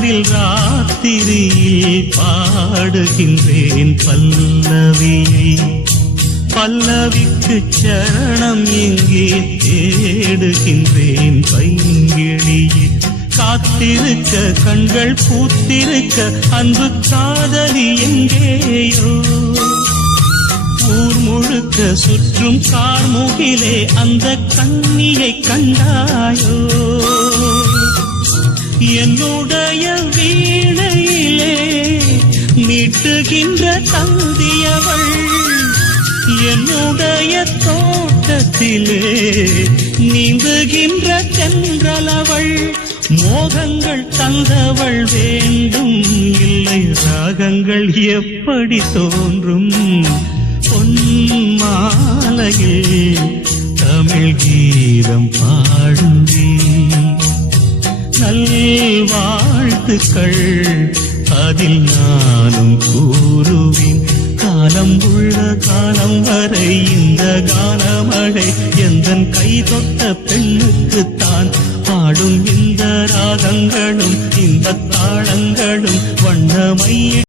இரவில் ராத்திரியில் பாடுகின்றேன் பல்லவியை. பல்லவிக்கு சரணம் எங்கே தேடுகின்றேன் பைங்கிழியே. காத்திருக்க கண்கள் பூத்திருக்க அன்பு காதலி எங்கேயோ. ஊர் முழுக்க சுற்றும் கார்முகிலே அந்த கண்ணியை கண்டாயோ. என்னுடைய வீணையிலே மீட்டுகின்ற தந்தியவள். என்னுடைய தோட்டத்திலே நீந்துகின்ற தென்றலவள். மோகங்கள் தந்தவள் வேண்டும் இல்லை ராகங்கள் எப்படி தோன்றும். பொன்மாலையில் தமிழ் கீதம் பாடுவேன். நல்வாழ்த்துக்கள் அதில் நானும் கூறுவேன். காலம் உள்ள காலம் வரை இந்த கானமழை எந்தன் கை தொட்ட பெண்ணுக்குத்தான். பாடும் இந்த ராகங்களும் இந்த தாளங்களும் வண்ணமை